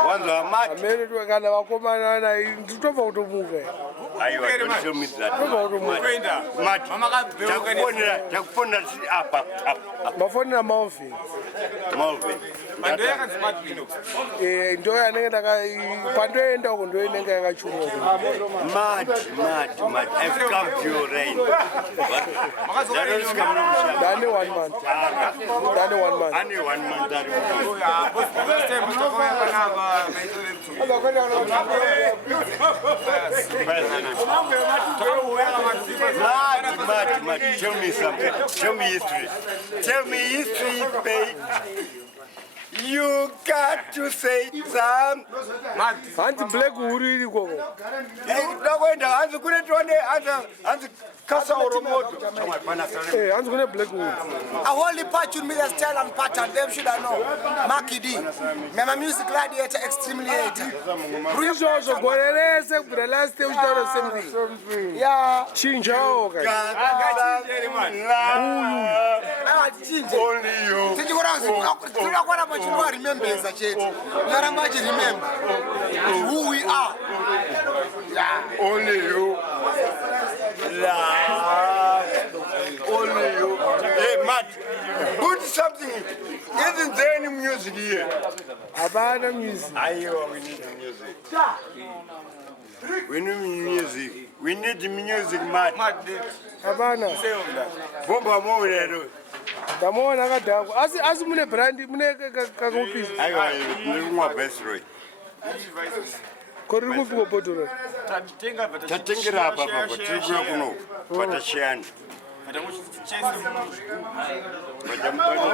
one. Amene kana vakomana na nditobva kutomuka. Aiwa, don't show me that. Mad, takufonera apa. Mafonera Malvin. Ndo yanenge pandoenda uko ndo inenge yakachumuka. Mad. I've come to your rain. Dane 1 month. Only 1 month. Mad. Tell me something. Tell me history, babe. You got to say some. Hanti black uri iri koko. Ndakwenda hanzi kune tone hanzi kasa oromoto. Hanzi kune black uri. A whole patch with me the style and pattern. Them should I know. Marky D. My music gladiator extremely hated. Rizo gorelese kubra last day uchitaro something. Yeah. Chinjao kai. Only you. Tinjikora kunwa remembrance chete. Naramba chi remember who we are. Only you. Only you. Hey, Matt, put something. Isn't there any music here? Abana music. Ayo, we need music. We need music. We need music, Matt. Abana. Bomba moyo. Damona kadako. Asi mune brand mune kakupisa. Ayo, ngwa best rate. Kori kupiko botoro. Tatingira hapa baba, tikuya kuno. Patashani.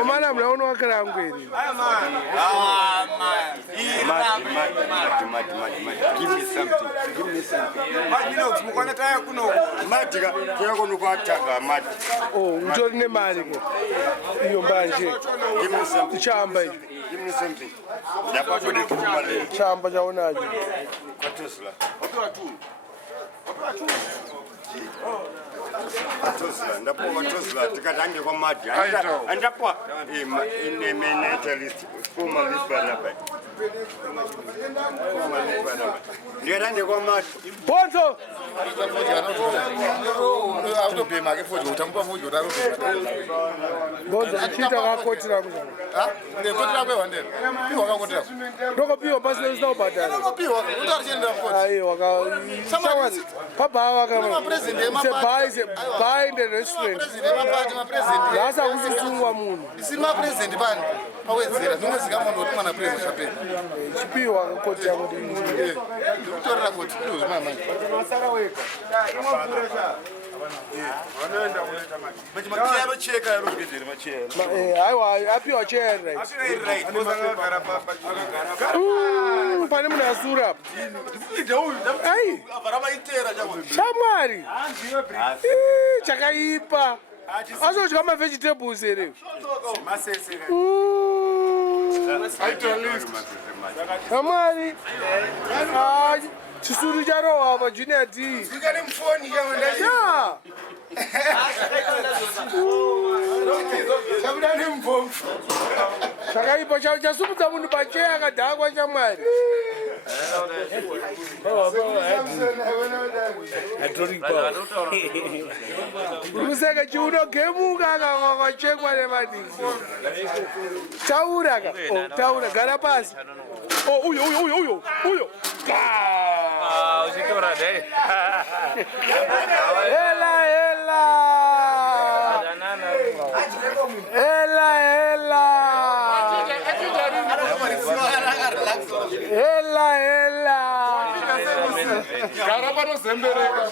Omana mnaona wakala ngweli. Give me something. Matika, kuya kuno kwatanga mati. Oh, utori ne mali ko. Iyo mbanje. Give me something. Chamba. Give me something. Dapa kudi kumale. Chamba chaonaje. Kwatosla. Ndapo Tosla tikatange kwa maji andapo ine mentalist formal list balaba ndiye kwa maji Ponzo autopema ke fojo utampa fojo utaro Ponzo chita kakotira kuzana ndekotira kwe wandera piwa kakotira ndoko piwa basi leo badala ndoko piwa utarjenda koti ayi waka samari papa waka buy in the restaurant lasa kusungwa munhu isima president bani awedzera zimwe zikamondo kuti mwana president chapeni chipiwa kakotira kuti ndikutorera kuti ndozvima manje masara weka vanoenda kuleta manje machero cheka yaro zvizere machero aiwa apiwa chair right pane munhu asura ai shamwari chakaipa azodya mavegetables here shamwari chisuru charohwa pajunior d chakaipa chasumudza munhu pacheya akadhakwa shamwari umuseka chiunogemuka akakachekwa nemadisi taura ka taura gara pasi uyo hela gara panozembereka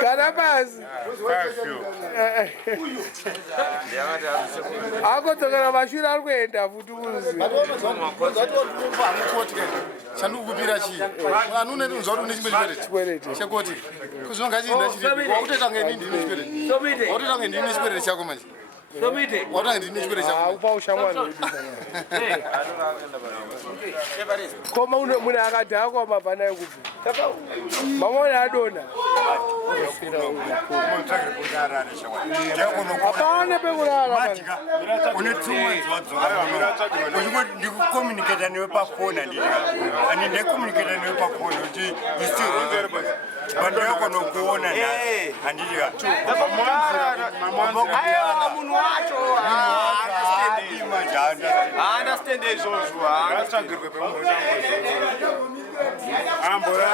Karabas. Akodzokera mashuri ari kuenda futi uzi. chandikukupira chii anune ndinzwa kuti une chikwereti chekoti kuzvinonga chiinda chiripi wakutoita nge ndini chikwereti wakutoita nge ndini chikwereti chako manje wakutoita nge ndini chikwereti chako upa ushamwani wedu koma munhu akadhakwa mabva naye kubva mamoni adona hapana pekurara une tumwedzi wadzoka ndikukomuniketa newe pafoni ani ndekukomuniketa newe pafoni kuti pandinokonokuona handitika munhu wacho understand izvozvo haangatsvagirwe pemunhu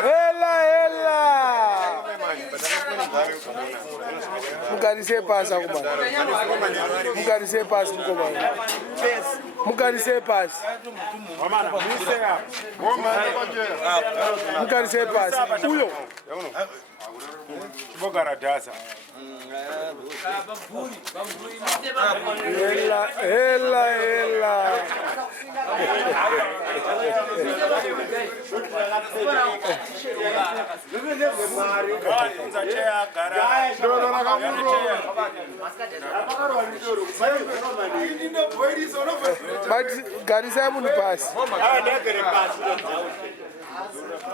hela mugarise pasi akomana mugarise pasi mukomana mugarise pasi mugarise pasi uyo Chibogara dasa. Hela. But garisa munhu pasi.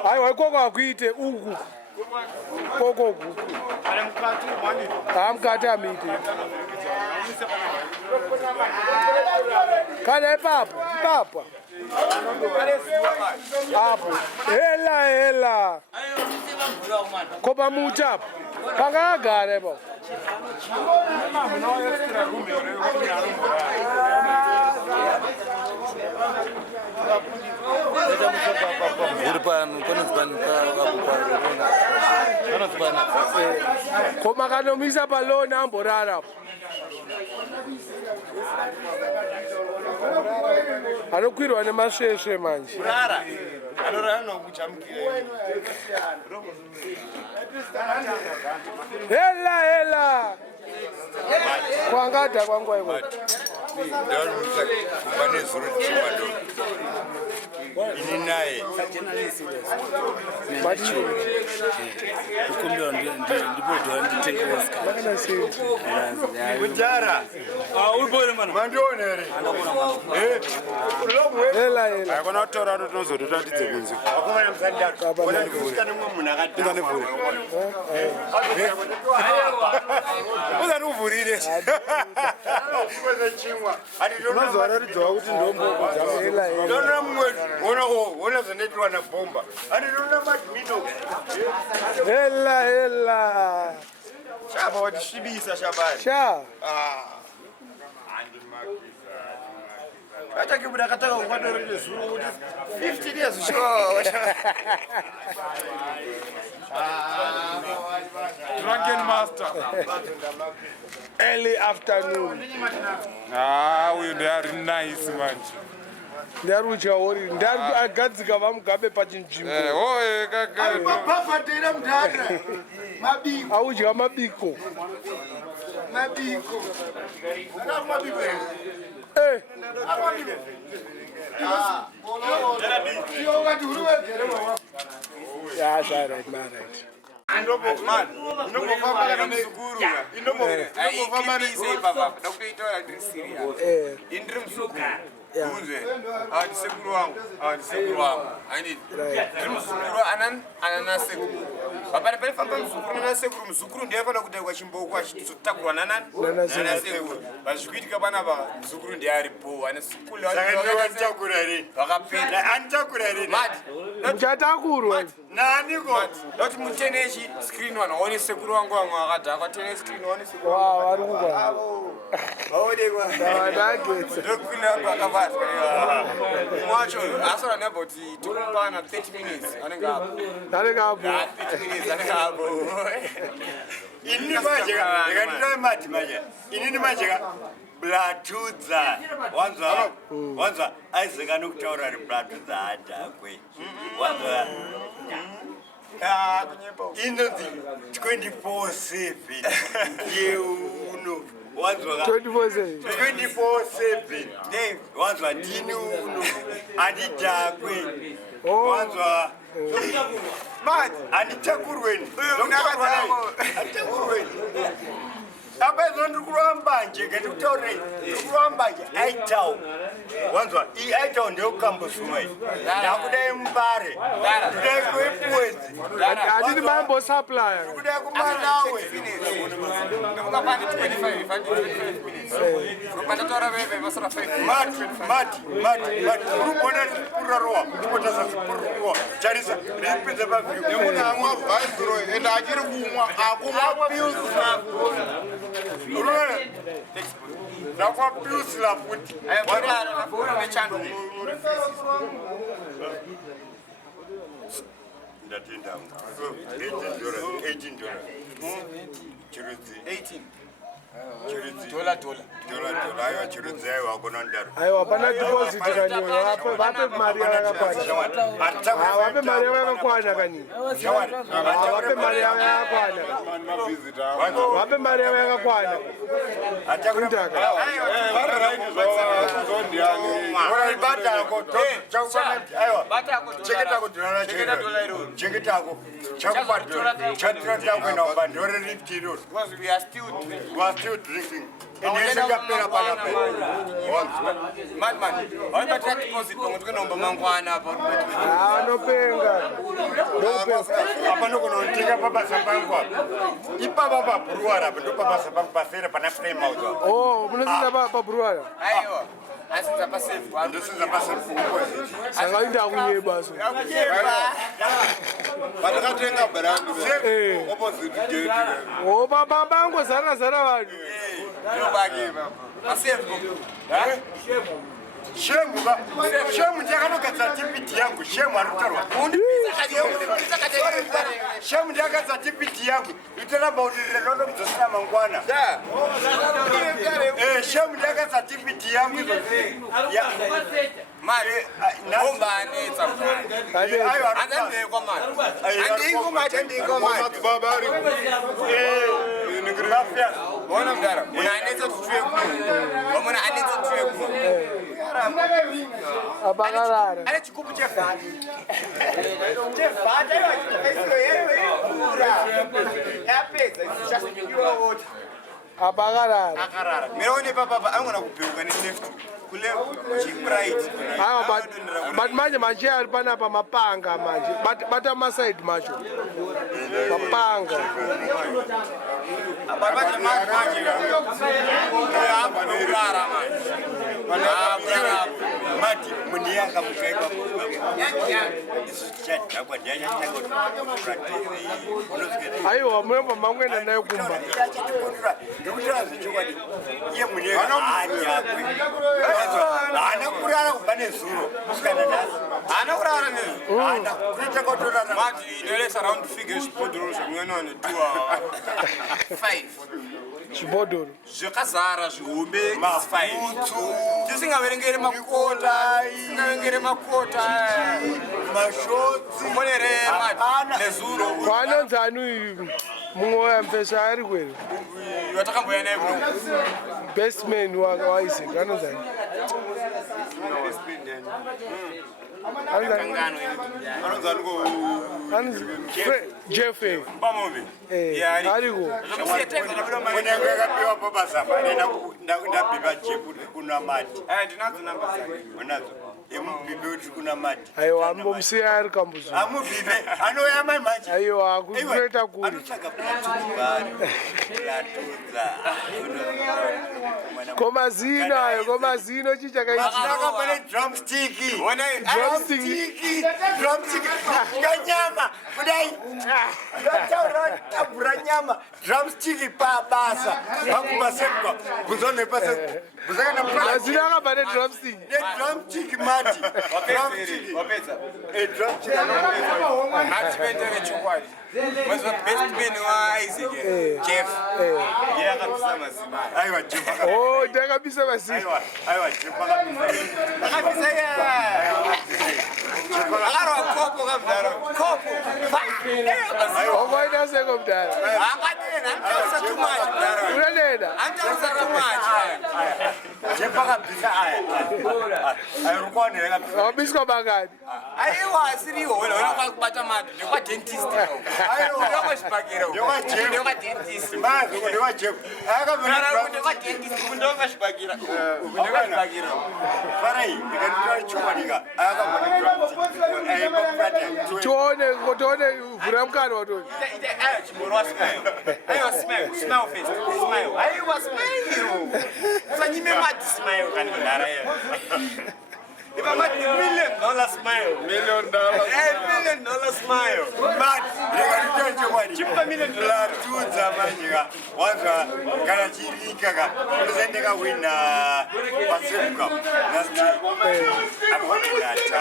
Aiwa ikoko akuite uku. Koko uku. Mukati amiti. Kana ipapa. Apo. Hela. Kopa muti apo. Pakagara ipapo. Koma kanomisa palona amborara. Anokwirwa nemasheshe manje. Hela. Kwangada kwangwa iwe. Ini naye Macho. Ukumbira ndipo ndo nditenga Wedzera. Uri mana. Mandionere. Hela. Akona tora tozototatidze kunzi. Akona mzandatu. Bona ndikusika nemwe munhu akadanga. Uzari uvurire. Mazvararidzwa kuti ndombo Hela. Ndona mumwe ona zvinetwa na bomba. Ani ndona madmino. Hela. Chapa watishibisa shabani. Sha. Hata kibuda kataka kukwadwa rede zuru kuti 15 years sure. Drunken master. Early afternoon. Uyu ndari nice manje. Ndaruchaori ndagadzika vamugabe pachinjimbo. Kaka. Papa tera mudhara. Mabiko. Audya mabiko. Yeah, right. Sekuru wangu. Mzukuru anana sekuru. Baba pale famba mzukuru na sekuru. Mzukuru ndiye afana kutekwa chimboko achitakurwa nanani? Nana sekuru. Bazvikuitika bana ba mzukuru ndiye aripo. Ana sikulu Saka rini. vakapenda. Antakura rini. Muchatakurwa. Nani ko? Loti mutenechi screen wanaone sekuru wangu akadhakwa tene screen waone sekuru. Wow, varikugwa. Waonekwa. Ndagetse. Ndokuna kwakabatwa. Mwacho asora about tukupana 30 minutes anenge hapo. Anenge hapo. 30 minutes anenge hapo. Ini majeka. Ndikatira mati maja. Ini majeka. Blatudza. Wanza aizeka nokutaura ri blatudza adakwe. Wanza inonzi 24/7 yeuno wanzwa 24/7 wanzwa dini uno adidakwe wanzwa anitakurweni abezo ndikurambanje ngati kutaurei ndikurambanje aitau wanzwa iyi aitau ndeyokukambosuma iyi ndakudai Mbare kudai kwepwedzi Atini mambo supplier. kudai kumanawe Ndokapanda 25 minutes. Kupanda wewe vasora 5. mati urubona kurarowa ndipotasa kuruwa charisa ripinza pavhiyo nemunhu amwa bhaibhuro ende achiri kumwa akumwa pilsla ndakwa pilsla futi ndatenda $18 chirudzi 18. Aiwa, pana deposit kanyi. Vape mari yakakwana. Vape mari yakakwana kanyi. Vape mari yakakwana. Vape mari yakakwana. Kundaka. Still drinking. Madman, why not that deposit? I'm going to go Mangwana. No penga. No penga. I'm not going to take up Papa Sapangwa. If Papa Bruara, but Papa Sapangwa, Panaframe. Oh, Papa Bruara. This is a passive. Sangalinda kunyebaso. But I can't up around opposite gate. Oh, Baba Bango Zara Zara. Shemu ndakanoka certificate yangu shemu arutarwa shemu ndaka certificate yangu itaramba udire nondo mzosina mangwana shemu ndaka certificate yangu ya mare nomba anetsa ayo anande kwa mari andingo mari babari ningrafia bona mdara una anetsa tutwe bona anetsa tutwe Abagarara. Ale chikupu chefata. Chefata yo isso yapeza chasikiwa wote. Abagarara. Akarara. Mirone papa angona kuperuka ni left. Kule chip right. But manje alipana pa mapanga manje. But ama side macho. Mapanga. Ababa manje. Hapa no rara manje. Mati mnianga mkaiba. Ayo mwemba mangwena nayo kumba. Ye mnianga ana kurara kubane zuro usikana nasi ana kurara ne ana kuita kotora mati inelesa round figures podro zvimwena ne 5 Chibodoro. Zvakazara zvihume 5 tisingaverengere makota singavengere makota mashotsi monere mati nezuro Kwanonzanu mumwe mpesa ari kweli. watakamboya naye bro Best man wa Isaac anonzanu. Jeff Pamove. Ariko. Unengekapiwa baba sapa. Ndabiba jepu kuna mati. Ndinazo namba zake. Unazo. Emubibe uti kuna mati. Ayo ambo msiya ari kambuzo. Amubibe. Anoyama mati. Ayo akutreta kuri. Anotaka kutsubari. Latuza. Komazino ayo komazino chichakaita. Akaka pane drumstick. Drumstick. Kanyama. Kudai. Tabura nyama. Drumstick pa basa. Hakubasekwa. Kuzone pasa. Kuzana mkala. Azina akapane drumstick. Drumstick mati. Wapeza. Drumstick. Mati pendele chukwali. Mwazo best man wa Isaac. Jeff. Yeah, kabisa mazima. Aiwa Jeff. Oh, ndio kabisa basi. Aiwa Jeff kabisa ya. Agaro kopo kamdaro. Kopo. Omoida seko mdara. Angadena antausa too much mdaro. Unanena? Antausa too much. Jeff kabisa aya. Ayurukone kabisa. Wabiswa bangani. Aiwa asiriwo wena kwakubata madu nekwa dentist. Aiwa kwashibagiro. Nekwa dentist. Mazi nekwa Jeff. Akabona nekwa dentist kundova shibagira. Nekwa shibagira. Farai ikatwa chumanika. Akabona Tuone vura mkano watoni. Ayo chimorwa smile. Ayo smile face. Smile. Ayo smile. Sanyime mati smile kanidara yeye. If I'm at $1 million smile. $1 million. $1 million smile. But chimpa $1 million. Tuza manjiga. Waza kana chirika ka. Uzendeka wina Pacifica. Nasti. Abona ta.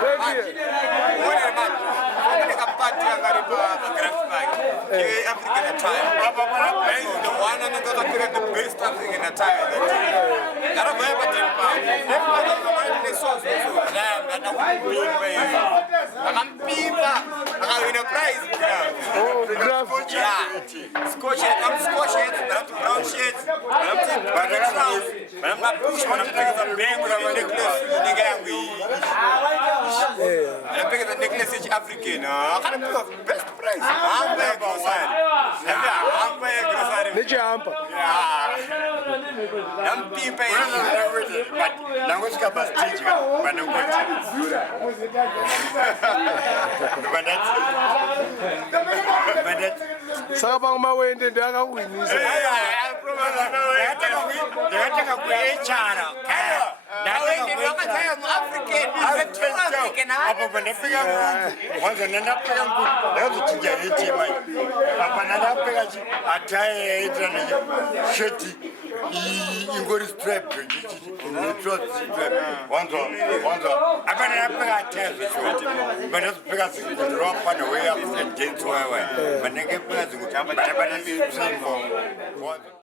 Baby. African attire. He's the one and the best African attire. Scotch head, I'm Scotch head, but I'm brown shade, but I'm taking bucket round, but I'm not pushing, I'm taking the bank with a necklace, I'm taking the necklace each African. I can't pick up best price. I'm back outside. I'm back outside. Let you amp. I'm people. But now what's got my stage? But no good. But that's Saka bang mawende ndakawinisa. ndakataka kuechara apo pandafika nguku wanza ndandapfeka nguku ndakazochinja netema apa ndandapfeka ataye yaitira nesheti ingori strap wanza apa ndandapfeka ataye zveshoti bandazopfeka zingudropana way up and dance wawa bandangepfeka zingutamba